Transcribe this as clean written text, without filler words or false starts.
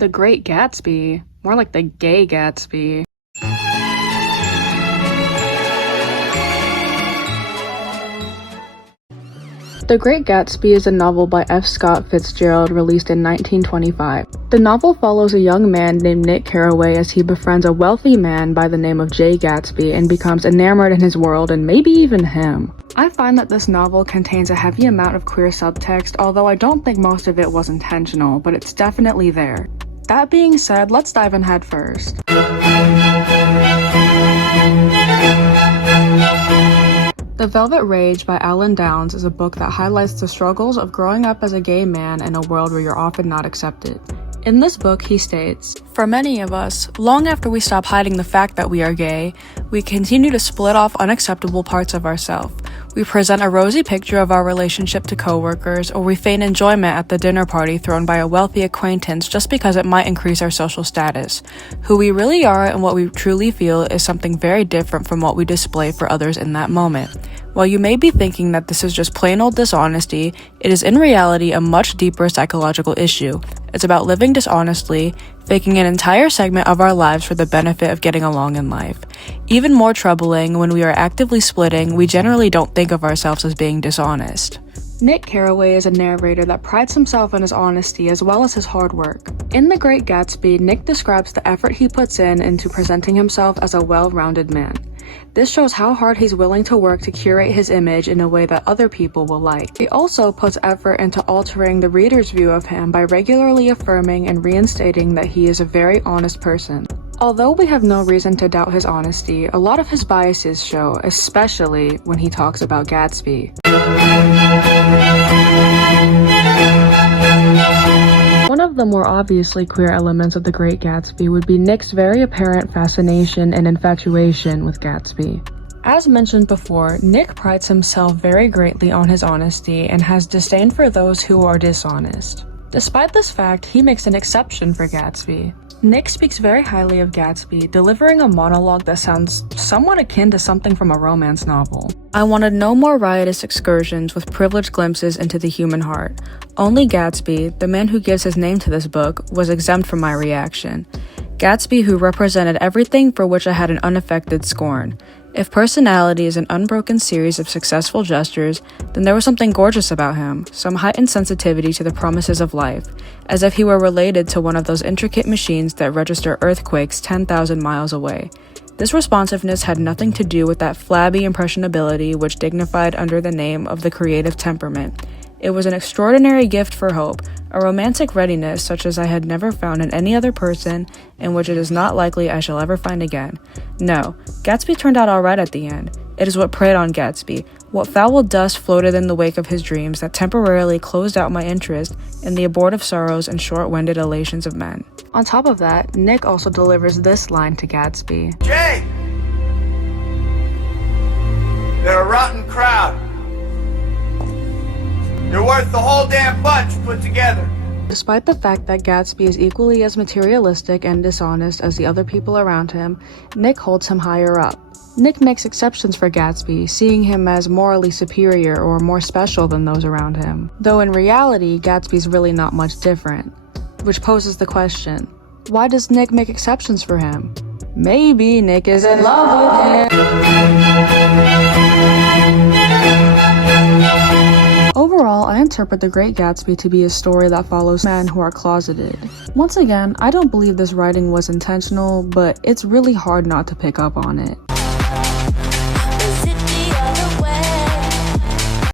The Great Gatsby? More like the gay Gatsby. The Great Gatsby is a novel by F. Scott Fitzgerald released in 1925. The novel follows a young man named Nick Carraway as he befriends a wealthy man by the name of Jay Gatsby and becomes enamored in his world and maybe even him. I find that this novel contains a heavy amount of queer subtext, although I don't think most of it was intentional, but it's definitely there. That being said, let's dive in head first. The Velvet Rage by Alan Downs is a book that highlights the struggles of growing up as a gay man in a world where you're often not accepted. In this book, he states, "For many of us, long after we stop hiding the fact that we are gay, we continue to split off unacceptable parts of ourselves. We present a rosy picture of our relationship to coworkers, or we feign enjoyment at the dinner party thrown by a wealthy acquaintance just because it might increase our social status. Who we really are and what we truly feel is something very different from what we display for others in that moment. While you may be thinking that this is just plain old dishonesty, it is in reality a much deeper psychological issue. It's about living dishonestly, faking an entire segment of our lives for the benefit of getting along in life. Even more troubling, when we are actively splitting, we generally don't think of ourselves as being dishonest." Nick Carraway is a narrator that prides himself on his honesty as well as his hard work. In The Great Gatsby, Nick describes the effort he puts into presenting himself as a well-rounded man. This shows how hard he's willing to work to curate his image in a way that other people will like. He also puts effort into altering the reader's view of him by regularly affirming and reinstating that he is a very honest person. Although we have no reason to doubt his honesty, a lot of his biases show, especially when he talks about Gatsby. One of the more obviously queer elements of The Great Gatsby would be Nick's very apparent fascination and infatuation with Gatsby. As mentioned before, Nick prides himself very greatly on his honesty and has disdain for those who are dishonest. Despite this fact, he makes an exception for Gatsby. Nick speaks very highly of Gatsby, delivering a monologue that sounds somewhat akin to something from a romance novel. "I wanted no more riotous excursions with privileged glimpses into the human heart. Only Gatsby, the man who gives his name to this book, was exempt from my reaction. Gatsby, who represented everything for which I had an unaffected scorn. If personality is an unbroken series of successful gestures, then there was something gorgeous about him, some heightened sensitivity to the promises of life, as if he were related to one of those intricate machines that register earthquakes 10,000 miles away. This responsiveness had nothing to do with that flabby impressionability which dignified under the name of the creative temperament. It was an extraordinary gift for hope, a romantic readiness such as I had never found in any other person, and which it is not likely I shall ever find again. No, Gatsby turned out alright at the end. It is what preyed on Gatsby, what foul dust floated in the wake of his dreams that temporarily closed out my interest in the abortive sorrows and short-winded elations of men." On top of that, Nick also delivers this line to Gatsby. "Jay! They're a rotten crowd. You're worth the whole damn bunch put together." Despite the fact that Gatsby is equally as materialistic and dishonest as the other people around him, Nick holds him higher up. Nick makes exceptions for Gatsby, seeing him as morally superior or more special than those around him. Though in reality, Gatsby's really not much different. Which poses the question, why does Nick make exceptions for him? Maybe Nick is in love with him. Overall, I interpret The Great Gatsby to be a story that follows men who are closeted. Once again, I don't believe this writing was intentional, but it's really hard not to pick up on it.